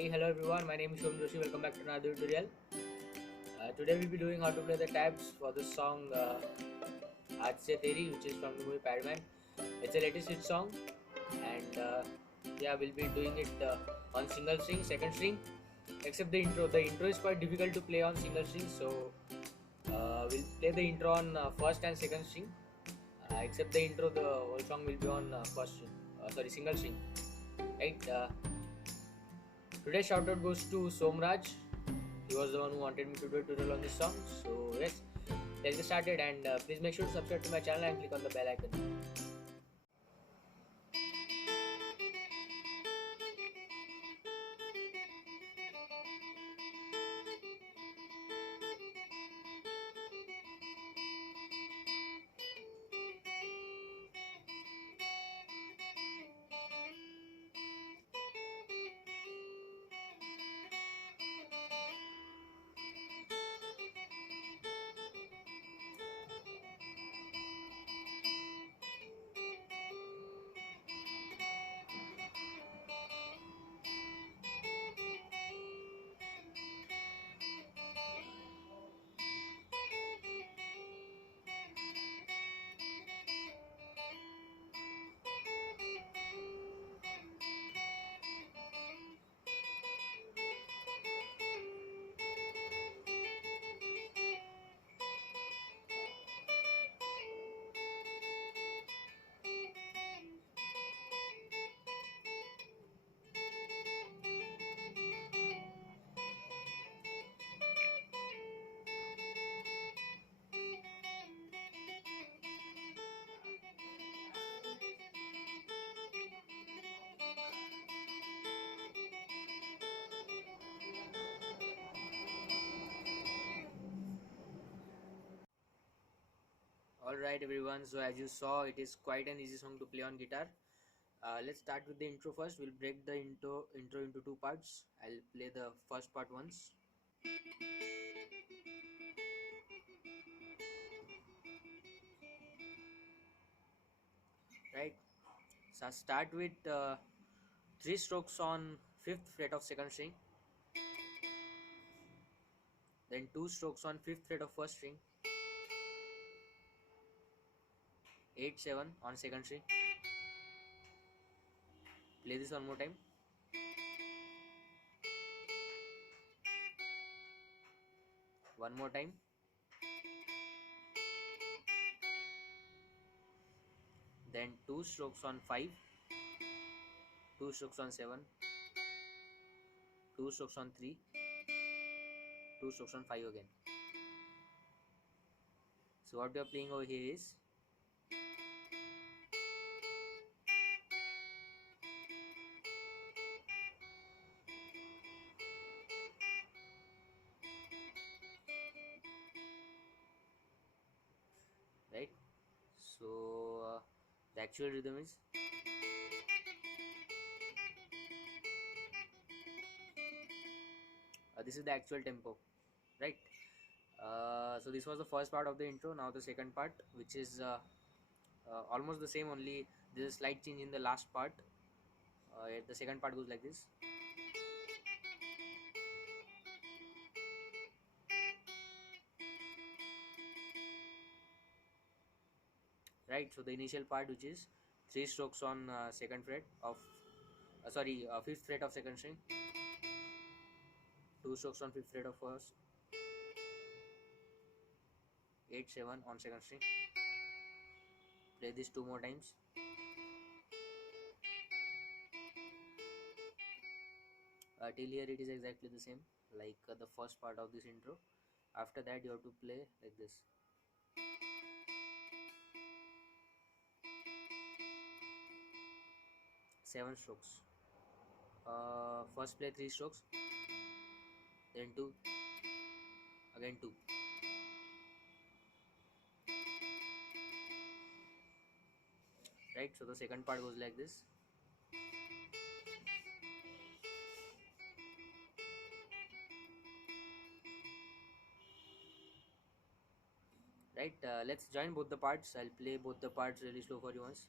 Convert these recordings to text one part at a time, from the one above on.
Hey, hello everyone. My name is Shubham Joshi. Welcome back to another tutorial. Today we'll be doing how to play the tabs for the song Aaj Se Teri, which is from the movie Padman. It's a latest hit song, and yeah, we'll be doing it on single string, second string, except the intro. The intro is quite difficult to play on single string, so we'll play the intro on first and second string. Except the intro, the whole song will be on first string. Single string. Right. Today's shoutout goes to Somraj. He was the one who wanted me to do a tutorial on this song. So yes, let's get started, and please make sure to subscribe to my channel and click on the bell icon. Alright everyone, so as you saw, it is quite an easy song to play on guitar. Let's start with the intro first. We'll break the intro into two parts. I'll play the first part once. Right. So I'll start with 3 strokes on 5th fret of second string, then 2 strokes on 5th fret of first string, 8-7 on second string. Play this one more time. One more time. Then 2 strokes on 5, 2 strokes on 7, 2 strokes on 3, 2 strokes on 5 again. So what we are playing over here is right. So the actual rhythm is this is the actual tempo, right? So this was the first part of the intro. Now the second part, which is almost the same, only there's a slight change in the last part. The second part goes like this. Right, so the initial part, which is 3 strokes on second fret of 5th fret of second string, 2 strokes on 5th fret of first, 8-7 on second string. Play this 2 more times. Till here it is exactly the same like the first part of this intro. After that you have to play like this. 7 strokes. First play 3 strokes, then 2, again 2. Right, so the second part goes like this. Right, let's join both the parts. I'll play both the parts really slow for you once.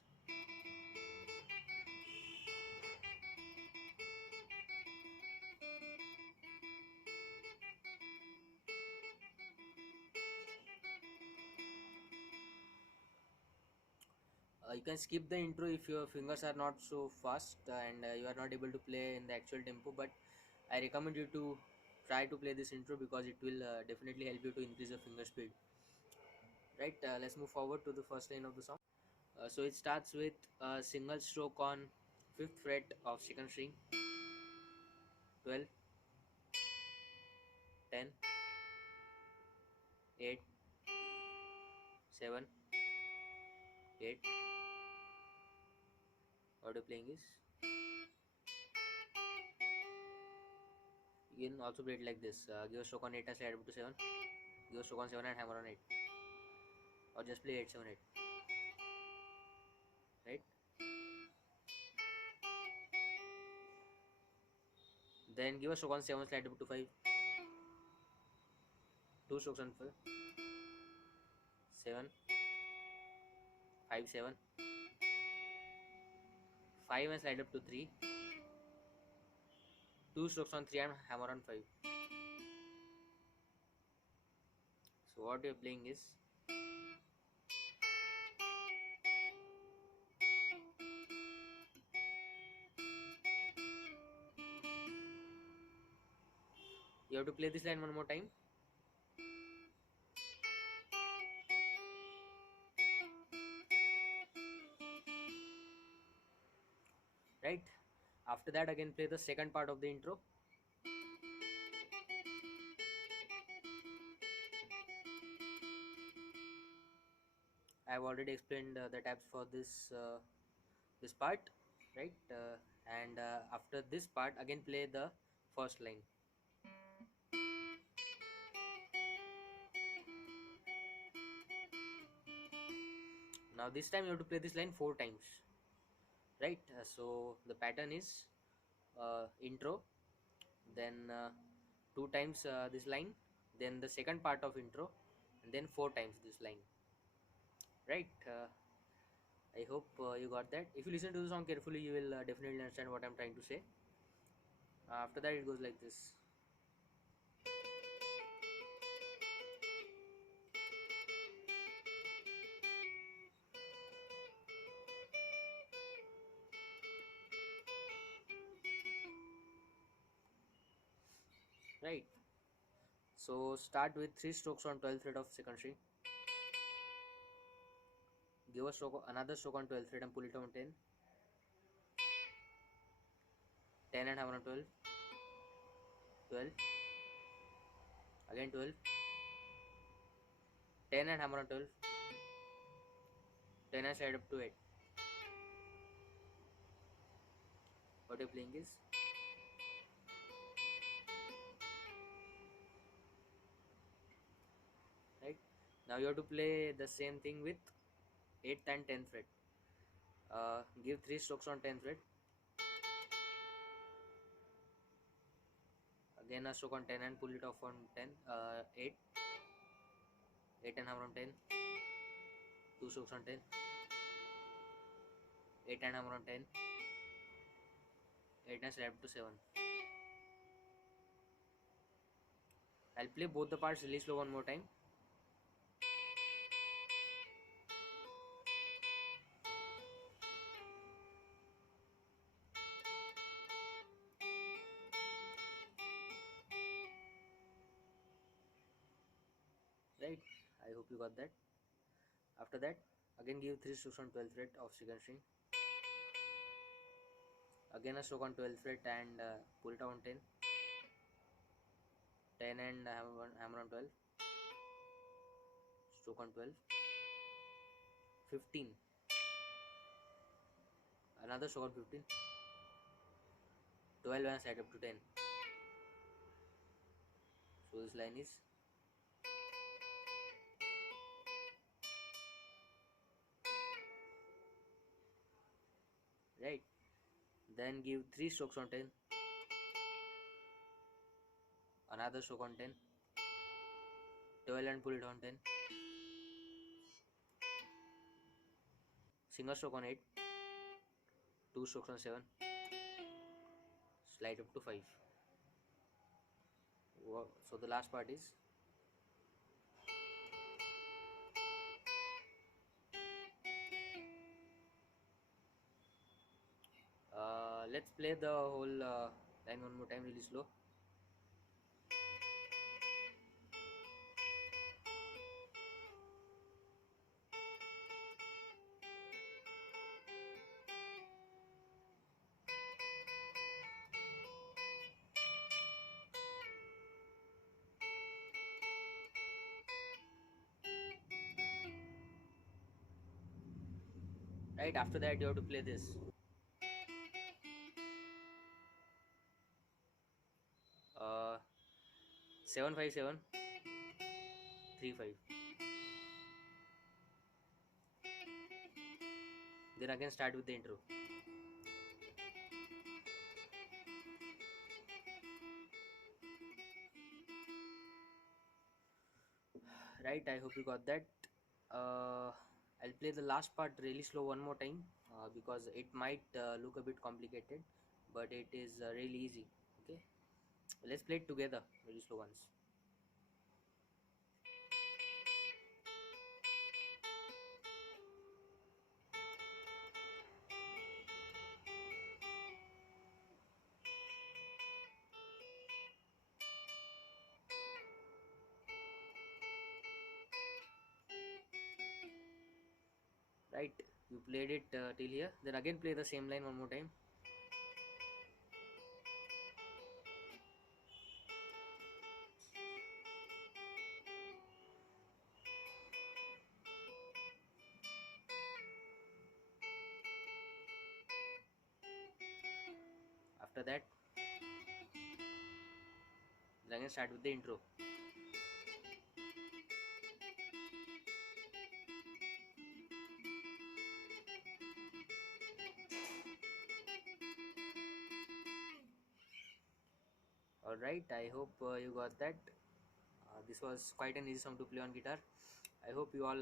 You can skip the intro if your fingers are not so fast and you are not able to play in the actual tempo, but I recommend you to try to play this intro because it will definitely help you to increase your finger speed. Right, let's move forward to the first line of the song. So it starts with a single stroke on 5th fret of second string, 12, 10, 8, 7, 8. What you're playing is, you can also play it like this. Give a stroke on 8 and slide up to 7. Give a stroke on 7 and hammer on 8. Or just play 8, 7, 8. Right? Then give a stroke on 7, slide up to 5. 2 strokes on 5, 7, 5, 7. 5 and slide up to 3. 2 strokes on 3 and hammer on 5. So what you're playing is, you have to play this line one more time. Right? After that, again play the second part of the intro. I have already explained the tabs for this part, right? And after this part, again play the first line. Now this time you have to play this line 4 times, right? So the pattern is intro, then 2 times this line, then the second part of intro, and then 4 times this line, right? I hope you got that. If you listen to the song carefully, you will definitely understand what I'm trying to say. After that, it goes like this. Right. So start with 3 strokes on 12th fret of second string. Give a stroke, another stroke on 12th fret and pull it on 10. 10 and hammer on 12. 12. Again 12. 10 and hammer on 12. 10 and slide up to 8. What you're playing is, right? Now you have to play the same thing with 8th and 10th fret. Give 3 strokes on 10th fret. Again a stroke on 10 and pull it off on 10. 8. 8 and hammer on 10. 2 strokes on 10. 8 and hammer on 10. 8 and slide up to 7. I'll play both the parts really slow one more time. Right? I hope you got that. After that, again give 3 strokes on 12th fret of second string. Again a stroke on 12th fret and pull it on 10. 10 and hammer on 12. Stroke on 12. 15. Another stroke on 15. 12 and slide up to 10. So this line is, right? Then give 3 strokes on 10. Another stroke on 10. 12 and pull it on 10. Single stroke on 8. 2 strokes on 7. Slide up to 5. So the last part is, Let's play the whole line one more time really slow. Right after that you have to play this. 75735. Then again start with the intro. Right, I hope you got that. I'll play the last part really slow one more time because it might look a bit complicated, but it is really easy. Okay, let's play it together really slow once. Right, you played it till here, then again play the same line one more time. After that, then again start with the intro. All right, I hope you got that. This was quite an easy song to play on guitar. I hope you all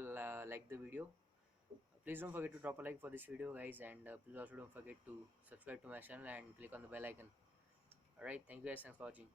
liked the video. Please don't forget to drop a like for this video, guys, and please also don't forget to subscribe to my channel and click on the bell icon. Alright, thank you guys, thanks for watching.